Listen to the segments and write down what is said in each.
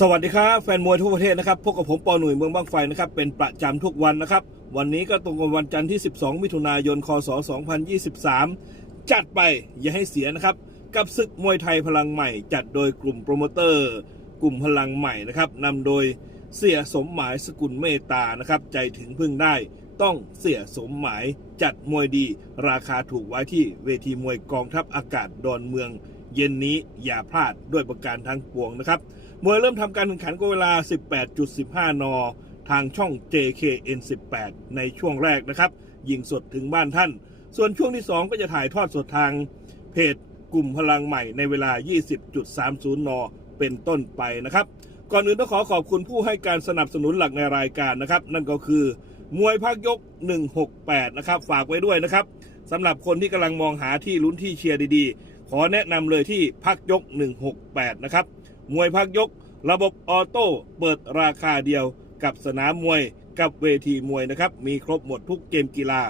สวัสดีครับ แฟนมวยทั่วประเทศนะครับพบกับผมปอหนุ่ยเมืองบางไฟนะครับเป็นประจำทุกวันนะครับ วันนี้ก็ตรงกับวันจันทร์ที่ 12 มิถุนายน คศ 2023 จัดไปอย่าให้เสียนะครับ กับศึกมวยไทยพลังใหม่ จัดโดยกลุ่มโปรโมเตอร์ กลุ่มพลังใหม่นะครับนำโดยเสียสมหมายสกุลเมตตานะครับ ใจถึงพึ่งได้ ต้องเสียสมหมายจัดมวยดี ราคาถูกไว้ที่เวทีมวยกองทัพอากาศดอนเมือง เย็นนี้อย่าพลาดด้วยประการทั้งปวงนะครับ มวยเริ่มทำการแข่งขันก็เวลา 18.15 น ทางช่อง JKN18 ในช่วงแรกนะครับ ยิงสดถึงบ้านท่าน ส่วนช่วงที่ 2 ก็จะถ่ายทอดสดทางเพจกลุ่มพลังใหม่ในเวลา 20.30 น เป็นต้นไปนะครับ ก่อนอื่นต้องขอขอบคุณผู้ให้การสนับสนุนหลักในรายการนะครับ นั่นก็คือ มวยภาคยก 168 นะครับ ฝากไว้ด้วยนะครับสำหรับคนที่กำลังมองหาที่ลุ้นที่เชียร์ดีๆ ขอแนะนำเลยที่พักยก 168 นะครับ มวยพักยก ระบบออโต้เปิดราคาเดียวกับสนามมวยกับเวทีมวยนะครับ มีครบหมดทุกเกมกีฬา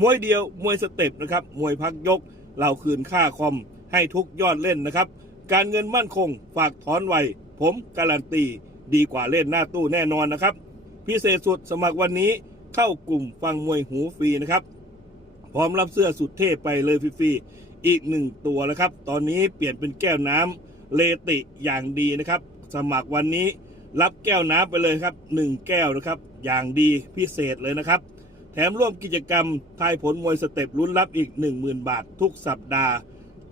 มวยเดียวมวยสเต็ปนะครับ มวยพักยก เราคืนค่าคอมให้ทุกยอดเล่นนะครับ การเงินมั่นคงฝากถอนไว ผมการันตีดีกว่าเล่นหน้าตู้แน่นอนนะครับ พิเศษสุดสมัครวันนี้เข้ากลุ่มฟังมวยหูฟรีนะครับ พร้อมรับเสื้อสุดเท่ไปเลยฟรีๆอีกหนึ่งตัวนะครับ ตอนนี้เปลี่ยนเป็นแก้วน้ำ เลติอย่างดีนะครับ สมัครวันนี้รับแก้วน้ำไปเลยครับหนึ่งแก้วนะครับ อย่างดีพิเศษเลยนะครับ แถมร่วมกิจกรรมทายผลมวยสเต็ปลุ้นรับอีก 10,000 บาท ทุกสัปดาห์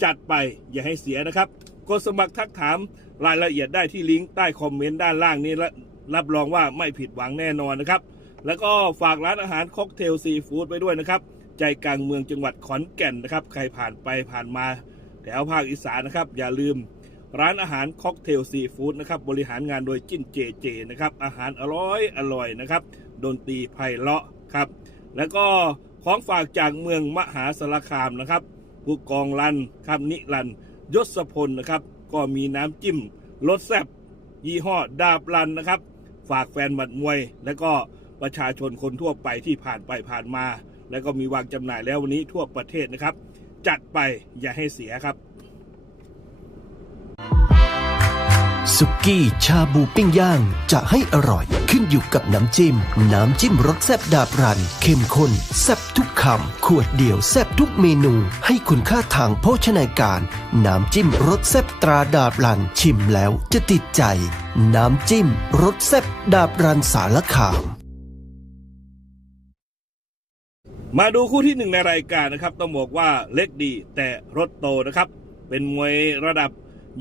จัดไปอย่าให้เสียนะครับกดสมัครทักถามรายละเอียดได้ที่ลิงก์ใต้คอมเมนต์ด้านล่างนี้และรับรองว่าไม่ผิดหวังแน่นอนนะครับ แล้วก็ฝากร้านอาหารค็อกเทลซีฟู้ดไว้ด้วยนะครับ ใจกลางเมืองจังหวัดขอนแก่นนะครับ ใครผ่านไปผ่านมาแถวภาคอีสานนะครับ อย่าลืม ร้านอาหารค็อกเทลซีฟู้ดนะครับบริหารงานโดยจิ้นเจเจนะครับอาหารอร่อยอร่อยนะครับดนตรีไพเราะครับแล้วก็ของฝากจากเมืองมหาสารคามนะครับผู้กองรันครับนิรันยศพลนะครับก็มีน้ำจิ้มรสแซ่บยี่ห้อดาบรันนะครับ ฝากแฟนหมัดมวย และก็ประชาชนคนทั่วไปที่ผ่านไปผ่านมา แล้วก็มีวางจำหน่ายแล้ววันนี้ทั่วประเทศนะครับ จัดไปอย่าให้เสียครับ สุกี้ชาบูปิ้งย่าง จะให้อร่อยขึ้นอยู่กับน้ำจิ้ม น้ำจิ้มรสแซ่บดาบรัน เข้มข้นแซ่บทุกคำ ขวดเดียวแซ่บทุกเมนู ให้คุณค่าทางโภชนาการ น้ำจิ้มรสแซ่บตราดาบรัน ชิมแล้วจะติดใจ น้ำจิ้มรสแซ่บดาบรันสารคามมาดูคู่ที่หนึ่งในรายการนะครับ ต้องบอกว่าเล็กดีแต่รถโตนะครับ เป็นมวยระดับ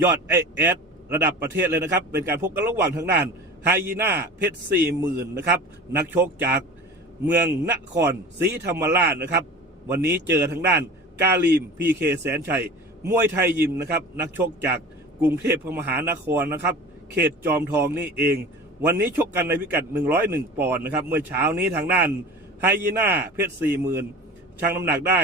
ยอดเอเอส ระดับประเทศเลยนะครับ เป็นการพบกันระหว่างทางด้านไฮยีน่าเพชรสี่หมื่นนะครับ นักชกจากเมืองนครศรีธรรมราชนะครับ วันนี้เจอทางด้านกาลีมพีเคแสนชัย มวยไทยยิมนะครับ นักชกจากกรุงเทพมหานครนะครับ เขตจอมทองนี่เอง วันนี้ชกกันในพิกัด 101 ปอนด์นะครับ เมื่อเช้านี้ทางด้านไฮยีน่าเพชรสี่หมื่นชั่งน้ำหนักได้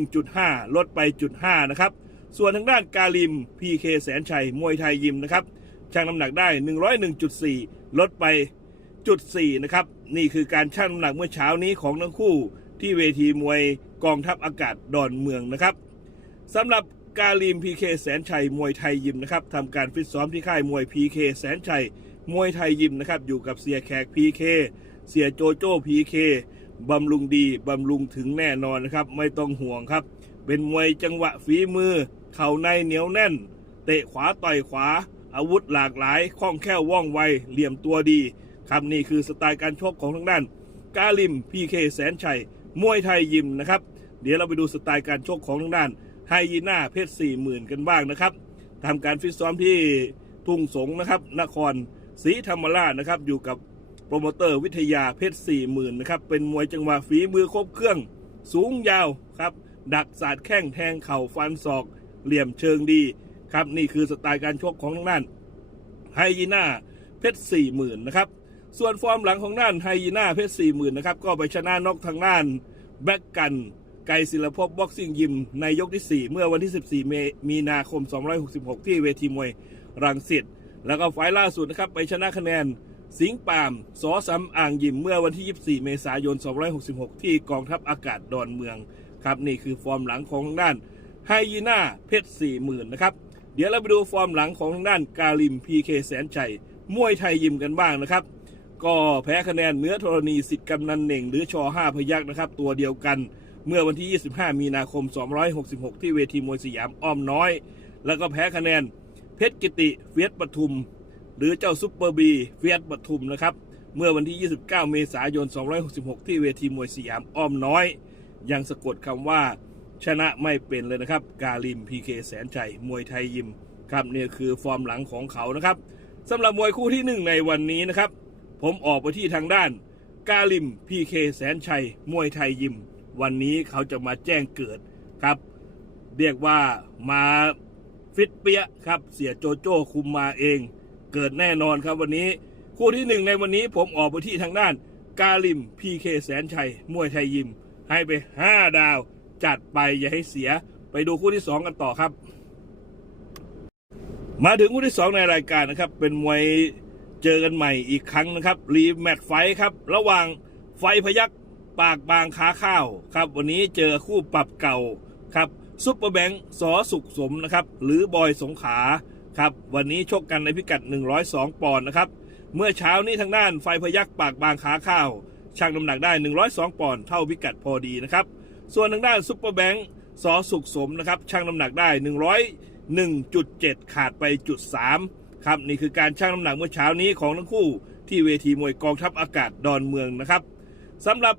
101.5 ลดไปจุด5นะครับ ส่วนทางด้านกาลิม PK แสนชัย มวยไทยยิมนะครับชั่งน้ำหนักได้ 101.4 ลดไปจุด4นะครับ นี่คือการชั่งน้ำหนักเมื่อเช้านี้ของทั้งคู่ ที่เวทีมวยกองทัพอากาศดอนเมืองนะครับสำหรับกาลิม PK แสนชัย มวยไทยยิมนะครับทำการฟิตซ้อมที่ค่ายมวย PK แสนชัย มวยไทยยิมนะครับ อยู่กับเสียแขก PK เสียโจโจ้ PK บำรุงดี บำรุงถึงแน่นอนนะครับ ไม่ต้องห่วงครับ เป็นมวยจังหวะฝีมือ เข่าในเหนียวแน่น เตะขวาต่อยขวา อาวุธหลากหลายคล่องแคล่วว่องไว เหลี่ยมตัวดี ครับนี่คือสไตล์การชกของทางด้าน กาลิม PK แสนชัย มวยไทยยิมนะครับ เดี๋ยวเราไปดูสไตล์การชกของทางด้านไฮยีน่าเพชรสี่หมื่นกันบ้างนะครับทำการฟิตซ้อมที่ทุ่งสงนะครับ นครศรีธรรมราชนะครับ อยู่กับโปรโมเตอร์วิทยาเพชรสี่หมื่นนะครับ เป็นมวยจังหวะฝีมือครบเครื่อง สูงยาวครับ ดักสาดแข้งแทงเข่าฟันศอก เหลี่ยมเชิงดีครับนี่คือสไตล์การชกของทางด้านไฮยีน่าเพชรสี่หมื่นนะครับส่วนฟอร์มหลังของด้านไฮยีน่าเพชรสี่หมื่นนะครับก็ไปชนะนอกทางด้านแบ็กกันไกศิลปภพบ็อกซิ่งยิมในยกที่ 4 เมื่อวันที่ 14เมมีนาคม 266 ที่เวทีมวยรังสิตแล้วก็ไฟล์ล่าสุดนะครับไปชนะคะแนนสิงปามสอสำอ่างยิมเมื่อวันที่ 24 เมษายน 266 ที่กองทัพอากาศดอนเมืองครับนี่คือฟอร์มหลังของทางด้าน ไฮยีน่าเพชร40,000นนะครับ เดี๋ยวเราไปดูฟอร์มหลังของทางด้านกาลิมพีเคแสนชัยมวยไทยยิมกันบ้างนะครับ ก็แพ้คะแนนเนื้อธรณีสิทธิ์กำนันเหน่ง หรือชอ5พยักนะครับ ตัวเดียวกันเมื่อวันที่ 25 มีนาคม 266 ที่เวทีมวยสยามอ้อมน้อย แล้วก็แพ้คะแนนเพชรกิติเฟียสปทุม หรือเจ้าซุปเปอร์บีเฟียสปทุมนะครับ เมื่อวันที่ 29 เมษายน 266 ที่เวทีมวยสยามอ้อมน้อย ยังสะกดคำว่า ชนะไม่เป็นเลยนะครับ กาลิมพีเคแสนชัยมวยไทยยิมครับนี่คือฟอร์มหลังของเขานะครับสำหรับมวยคู่ที่หนึ่งในวันนี้นะครับ ผมออกไปที่ทางด้าน กาลิมพีเคแสนชัยมวยไทยยิม วันนี้เขาจะมาแจ้งเกิดครับ เรียกว่ามาฟิตเปียครับ เสียโจโจ้คุมมาเอง เกิดแน่นอนครับวันนี้คู่ที่หนึ่งในวันนี้ผมออกไปที่ทางด้าน กาลิมพีเคแสนชัยมวยไทยยิม ให้ไป 5 ดาว จัดไปอย่าให้เสีย ไปดูคู่ที่2กันต่อครับ มาถึงคู่ที่2ในรายการนะครับ เป็นมวยเจอกันใหม่อีกครั้งนะครับ รีแมตช์ไฟครับ ระหว่างไฟพยักปากบางขาข้าวครับ วันนี้เจอคู่ปรับเก่าครับซุปเปอร์แบงค์สอสุขสมนะครับ หรือบอยสงขาครับวันนี้ชกกันในพิกัด 102 ปอนด์นะครับ เมื่อเช้านี้ทางด้านไฟพยักปากบางขาข้าวชั่งน้ำหนักได้ 102 ปอนด์เท่าพิกัดพอดีนะครับ ส่วนทางด้านซุปเปอร์แบงค์สอสุขสมนะครับชั่งน้ำหนักได้ 101.7 ขาดไปจุด3ครับนี่คือการชั่งน้ำหนักเมื่อเช้านี้ของทั้งคู่ที่เวทีมวยกองทัพอากาศดอนเมืองนะครับสำหรับ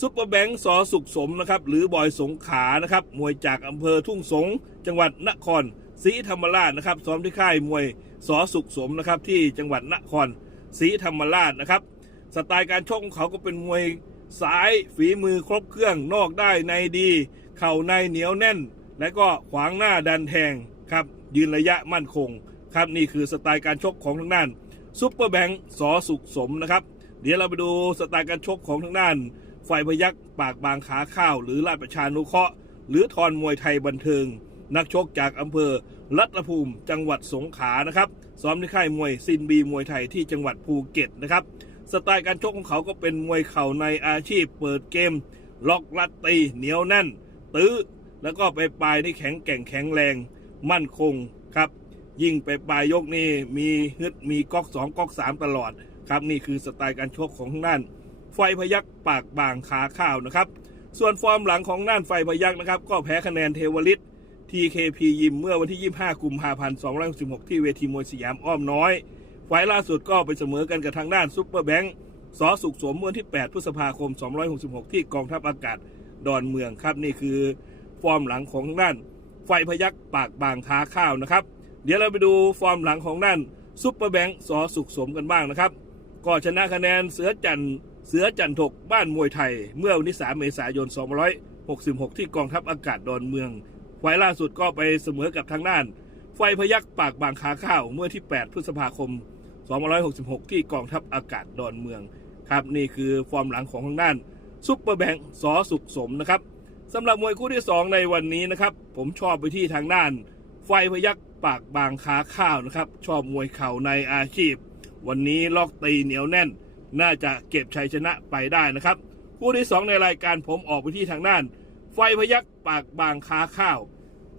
ซุปเปอร์แบงค์สอสุขสมนะครับหรือบอยสงขานะครับมวยจากอำเภอทุ่งสง จังหวัดนครศรีธรรมราชนะครับซ้อมที่ค่ายมวยสอสุขสมนะครับที่จังหวัดนครศรีธรรมราชนะครับสไตล์การชกของเขาก็เป็นมวย สายฝีมือครบเครื่องนอกได้ในดี เข่าในเหนียวแน่น และก็ขวางหน้าดันแทงครับยืนระยะมั่นคงครับนี่คือสไตล์การชกของทางด้านซุปเปอร์แบงค์สอสุขสมนะครับ เดี๋ยวเราไปดูสไตล์การชกของทางด้านไฟพยักปากบางขาข้าว หรือราชประชานุเคราะห์ หรือทอนมวยไทยบันเทิง นักชกจากอำเภอรัตภูมิ จังหวัดสงขลานะครับซ้อมที่ค่ายมวยซินบีมวยไทยที่จังหวัดภูเก็ตนะครับ สไตล์การชกของเขาก็เป็นมวยเข่าในอาชีพ เปิดเกม ล็อกลัดตีเหนียวแน่น ตื้อ แล้วก็ไปปลายนี่แข็งแกร่งแข็งแรง มั่นคงครับ ยิ่งไปปลายยกนี่มีฮึดมีก๊อกสองก๊อกสามตลอดครับนี่คือสไตล์การชกของทางด้านไฟพยักปากบางขาข้าวนะครับ ส่วนฟอร์มหลังของด้านไฟพยักนะครับ ก็แพ้คะแนนเทวลิต TKP ยิมเมื่อวันที่ 25 กุมภาพันธ์266 ที่เวทีมวยสยามอ้อมน้อย ไฟล์ล่าสุดก็ไปเสมอกันกับทางด้านซุปเปอร์แบงค์สอสุขสมเมื่อที่ 8 พฤษภาคม 266 ที่กองทัพอากาศดอนเมืองครับ นี่คือฟอร์มหลังของทางด้าน ไฟพยักปากบางขาข้าวนะครับ เดี๋ยวเราไปดูฟอร์มหลังของด้านซุปเปอร์แบงค์สอสุขสมกันบ้างนะครับ ก็ชนะคะแนนเสือจันเสือจันทกบ้านมวยไทย เมื่อวันที่ 3 เมษายน 266 ที่กองทัพอากาศดอนเมืองไฟล์ล่าสุดก็ไปเสมอกับทางด้าน ฟพยักปากบางขาข้าวเมื่อที่ 8 พฤษภาคม 2566 ที่กองทัพอากาศดอนเมืองครับนี่คือฟอร์มหลังของทางด้านซุปเปอร์แบงค์สอสุขสมนะครับสำหรับมวยคู่ที่ 2 ในวันนี้นะครับผมชอบไปที่ทางด้าน ไฟพยักปากบางขาข้าวนะครับชอบมวยเข่าในอาชีพ วันนี้ล็อกตีเหนียวแน่น น่าจะเก็บชัยชนะไปได้นะครับคู่ที่ 2 ในรายการผมออกไปที่ทางด้าน ไฟพยักปากบางขาข้าว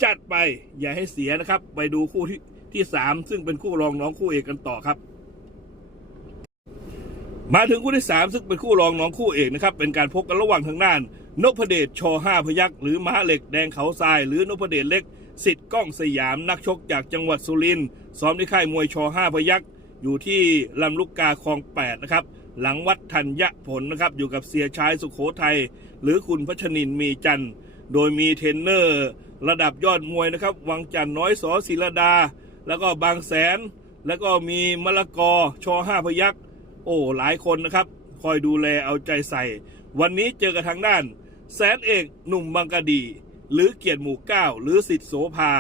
จัดไปอย่าให้เสียนะครับ ไปดูคู่ที่ที่สามซึ่งเป็นคู่รองน้องคู่เอกกันต่อครับ มาถึงคู่ที่สามซึ่งเป็นคู่รองน้องคู่เอกนะครับ เป็นการพบกันระหว่างทางด้านนพเดชชห้าพยักหรือม้าเหล็กแดงเขาทราย หรือนพเดชเล็กสิทธิ์ก้องสยามนักชกจากจังหวัดสุรินทร์ซ้อมที่ค่ายมวยชห้าพยักอยู่ที่ลำลูกกาคลองแปดนะครับ หลังวัดธัญผลนะครับ อยู่กับเสียชายสุขโขทัยหรือคุณพัชนินมีจันทร์โดยมีเทรนเนอร์ ระดับยอดมวยนะครับ วังจันทร์น้อยสอศิลดา แล้วก็บางแสน แล้วก็มีมะละกอชอห้าพยักโอ้หลายคนนะครับ คอยดูแลเอาใจใส่ วันนี้เจอกับทางด้าน แสนเอกหนุ่มบางกะดี หรือเกียรติหมู่เก้าหรือสิทธิโสภา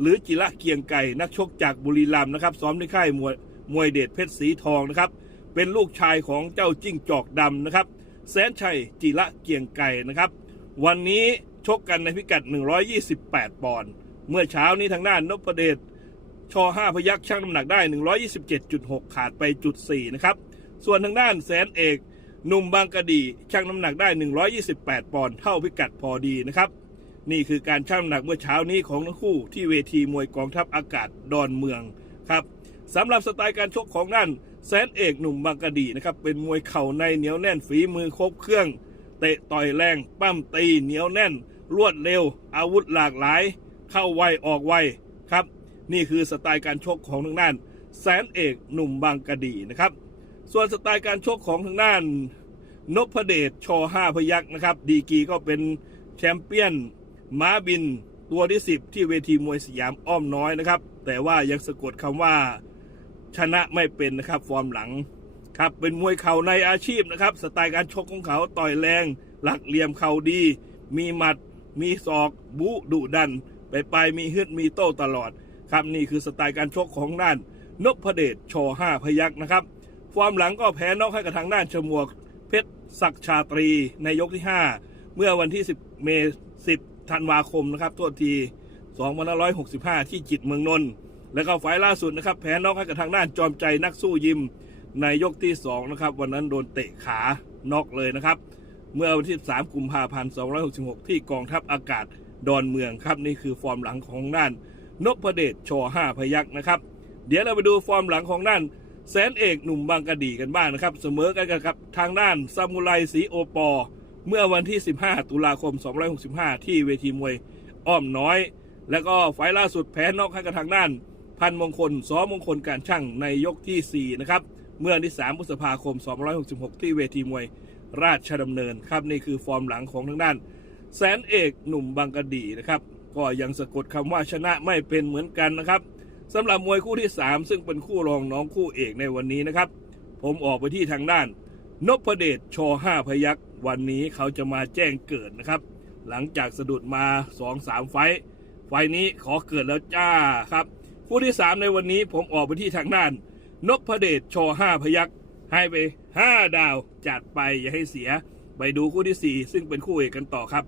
หรือจิระเกียงไก่นักชกจากบุรีรัมย์นะครับ ซ้อมในค่ายมวยมวยเดชเพชรสีทองนะครับ เป็นลูกชายของเจ้าจิ้งจอกดำนะครับ แสนชัยจิระเกียงไก่นะครับ วันนี้ ชกกันในพิกัด 128 ปอนด์เมื่อเช้านี้ทางด้านนพเดชช5พยักชั่งน้ำหนักได้ 127.6 ขาดไปจุด4นะครับ ส่วนทางด้านแสนเอกหนุ่มบางกะดีชั่งน้ำหนักได้ 128 ปอนด์เท่าพิกัดพอดีนะครับ นี่คือการชั่งน้ำหนักเมื่อเช้านี้ของทั้งคู่ที่เวทีมวยกองทัพอากาศดอนเมืองครับสำหรับสไตล์การชกของด้านแสนเอกหนุ่มบางกะดีนะครับเป็นมวยเข่าในเหนียวแน่นฝีมือครบเครื่อง เตะต่อยแรงปั้มตีเหนียวแน่น รวดเร็ว อาวุธหลากหลาย เข้าไวออกไวครับ นี่คือสไตล์การชกของทางด้านแสนเอกหนุ่มบางกะดีนะครับ ส่วนสไตล์การชกของทางด้านนพเดชชห้าพยักษ์นะครับ ดีกีก็เป็นแชมเปี้ยนม้าบินตัวที่ 10 ที่เวทีมวยสยามอ้อมน้อยนะครับ แต่ว่ายังสะกดคำว่าชนะไม่เป็นนะครับ ฟอร์มหลังครับเป็นมวยเข่าในอาชีพนะครับ สไตล์การชกของเขาต่อยแรง หลักเหลี่ยมเข่าดี มีหมัด มีศอกบุดุดัน ไปไปมีฮึดมีโต้ตลอด ครับนี่คือสไตล์การชกของด้านนพเดชชห้าพยักนะครับฟอร์มหลังก็แพ้นอกให้กับทางด้านชมวก เพชรศักชาตรีในยกที่ 5 เมื่อวันที่ 10 เมษ10ธันวาคมนะครับตัวที2565 ที่จิตเมืองนนท์แล้วก็ไฟล์ล่าสุดนะครับ แพ้นอกให้กับทางด้านจอมใจนักสู้ยิม ในยกที่2นะครับวันนั้นโดนเตะขานอกเลยนะครับ เมื่อวันที่ 3 กุมภาพันธ์ 266 ที่กองทัพอากาศดอนเมืองครับ นี่คือฟอร์มหลังของด้านนพเดชช5พยักนะครับ เดี๋ยวเราไปดูฟอร์มหลังของด้านแสนเอกหนุ่มบางกะดีกันบ้างนะครับ เสมอกันกันครับ ทางด้านซามูไรสีโอปอ เมื่อวันที่ 15 ตุลาคม 265 ที่เวทีมวยอ้อมน้อย แล้วก็ไฟล์ล่าสุดแพ้นอกให้กับทางด้าน พันมงคลซ้อมงคลการช่างในยกที่ 4 นะครับ เมื่อวันที่ 3 พฤษภาคม 266 ที่เวทีมวย ราชดำเนินครับนี่คือฟอร์มหลังของทางด้าน แสนเอกหนุ่มบางกะดีนะครับ ก็ยังสะกดคำว่าชนะไม่เป็นเหมือนกันนะครับสำหรับมวยคู่ที่ 3 ซึ่งเป็นคู่รองน้องคู่เอกในวันนี้นะครับ ผมออกไปที่ทางด้านนพเดชชห้าพยักษ์วันนี้เขาจะมาแจ้งเกิดนะครับ หลังจากสะดุดมา2-3ไฟต์ไฟนี้ขอเกิดแล้วจ้าครับคู่ที่ 3 ในวันนี้ผมออกไปที่ทางด้านนพเดชชห้าพยักษ์ ให้ไป 5 ดาวจัดไปอย่าให้เสีย ไปดูคู่ที่ 4 ซึ่งเป็นคู่เอกกันต่อครับ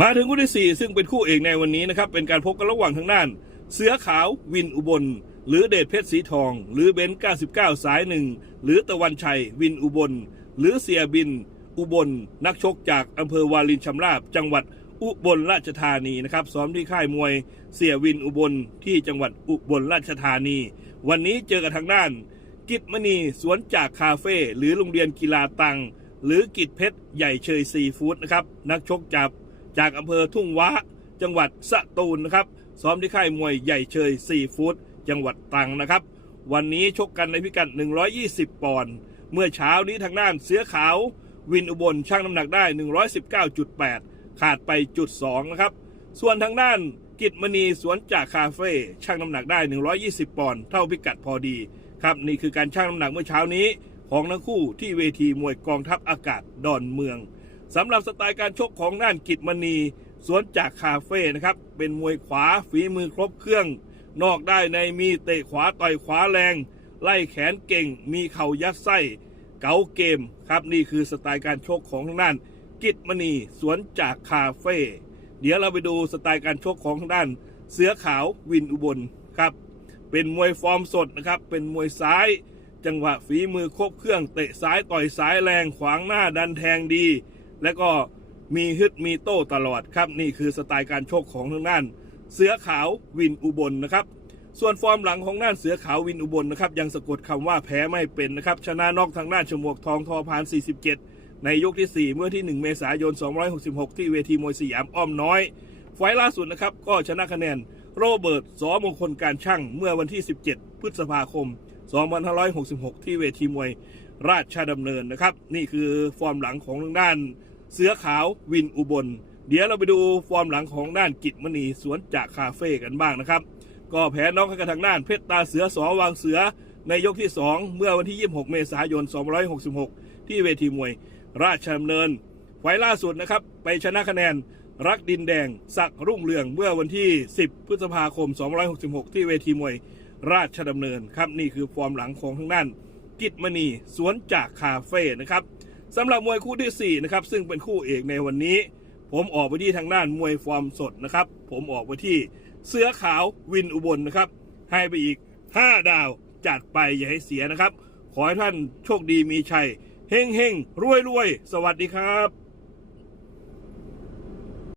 มาถึงคู่ที่ 4 ซึ่งเป็นคู่เอกในวันนี้นะครับ เป็นการพบกันระหว่างทางด้าน เสือขาววินอุบล หรือเดชเพชรสีทอง หรือเบนซ์99 สายหนึ่งหรือตะวันชัยวินอุบล หรือเสียบิน อุบล นักชกจากอำเภอวาลินชำราบ จังหวัดอุบลราชธานีนะครับซ้อมที่ค่ายมวยเสียวินอุบลที่จังหวัดอุบลราชธานี วันนี้เจอกับทางด้าน กิจมณีสวนจากคาเฟ่หรือโรงเรียนกีฬาตัง หรือกิจเพชรใหญ่เชยซีฟู้ดนะครับ นักชกจากจากอำเภอทุ่งว้าจังหวัดสตูลนะครับ ซ้อมที่ค่ายมวยใหญ่เชยซีฟู้ดจังหวัดตังนะครับ วันนี้ชกกันในพิกัด 120 ปอนด์เมื่อเช้านี้ทางด้านเสือขาว วินอุบลชั่งน้ำหนักได้ 119.8 ขาดไปจุด2นะครับ ส่วนทางด้านกิจมณีสวนจากคาเฟ่ชั่งน้ำหนักได้ 120 ปอนด์เท่าพิกัดพอดี ครับนี่คือการชั่งน้ำหนักเมื่อเช้านี้ของทั้งคู่ที่เวทีมวยกองทัพอากาศดอนเมืองสำหรับสไตล์การชกของด้านกิจมณี สวนจากคาเฟ่นะครับเป็นมวยขวาฝีมือครบเครื่อง นอกได้ในมีเตะขวาต่อยขวาแรง ไล่แขนเก่ง มีเข่ายัดไส้ เก๋าเกมครับนี่คือสไตล์การชกของทางด้าน กิจมณีสวนจากคาเฟ่เดี๋ยวเราไปดูสไตล์การชกของทางด้าน เสือขาววินอุบลครับ เป็นมวยฟอร์มสดนะครับ เป็นมวยซ้าย จังหวะฝีมือครบเครื่องเตะซ้ายต่อยซ้ายแรงขวางหน้าดันแทงดี และก็มีฮึดมีโต้ตลอดครับ นี่คือสไตล์การชกของทางด้าน เสือขาววินอุบลนะครับ ส่วนฟอร์มหลังของด้านเสือขาววินอุบลนะครับ ยังสะกดคำว่าแพ้ไม่เป็นนะครับ ชนะนอกทางด้านชมวกทองทอพาน 47 ในยกที่ 4 เมื่อที่ 1 เมษายน 266 ที่เวทีมวยสยามอ้อมน้อย ไฟล์ล่าสุดนะครับก็ชนะคะแนน โรเบิร์ตสอมงคลการช่างเมื่อวันที่ 17 พฤษภาคม 2566 ที่เวทีมวยราชดำเนินนะครับ นี่คือฟอร์มหลังของทางด้าน เสือขาววินอุบล เดี๋ยวเราไปดูฟอร์มหลังของด้านกิจมณีสวนจากคาเฟ่กันบ้างนะครับ ก็แพ้น็อกกับทางด้านเพชรตาเสือสอวางเสือในยกที่ 2 เมื่อวันที่ 26 เมษายน 266 ที่เวทีมวยราชดำเนินไฟล่าสุดนะครับ ไปชนะคะแนน รักดินแดงสักรุ่งเรืองเมื่อวันที่ 10 พฤษภาคม 266 ที่เวทีมวยราชดำเนินครับนี่คือฟอร์มหลังของทางด้าน กิจมณีสวนจากคาเฟ่นะครับสำหรับมวยคู่ที่ 4 นะครับ ซึ่งเป็นคู่เอกในวันนี้ ผมออกไปที่ทางด้านมวยฟอร์มสดนะครับ ผมออกไปที่เสือขาววินอุบลนะครับ ให้ไปอีก 5 ดาวจัดไปอย่าให้เสียนะครับ ขอให้ท่านโชคดีมีชัยเฮงเฮงรวยรวยสวัสดีครับ